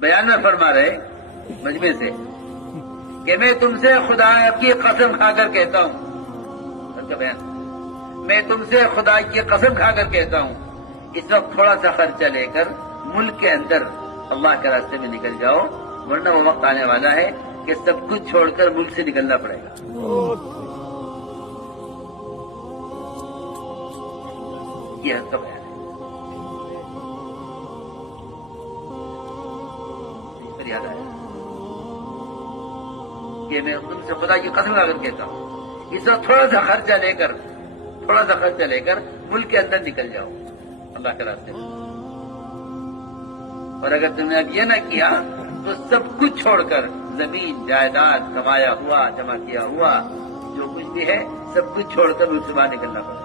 بیان میں فرما رہے مجمع سے کہ میں تم سے خدا کی قسم کھا کر کہتا ہوں، اس کا بیان، میں تم سے خدا کی قسم کھا کر کہتا ہوں اس وقت تھوڑا سا خرچہ لے کر ملک کے اندر اللہ کے راستے میں نکل جاؤ، ورنہ وہ وقت آنے والا ہے کہ سب کچھ چھوڑ کر ملک سے نکلنا پڑے گا۔ یہ اس کا بیان ہے۔ یاد آیا کہ میں تم سے خدا کی قسم کھا کر کہتا ہوں اس وقت تھوڑا سا خرچہ لے کر ملک کے اندر نکل جاؤ اللہ کے راستے میں، اور اگر تم نے اب یہ نہ کیا تو سب کچھ چھوڑ کر زمین جائیداد کمایا ہوا جمع کیا ہوا جو کچھ بھی ہے سب کچھ چھوڑ کر ملک سے باہر نکلنا پڑے۔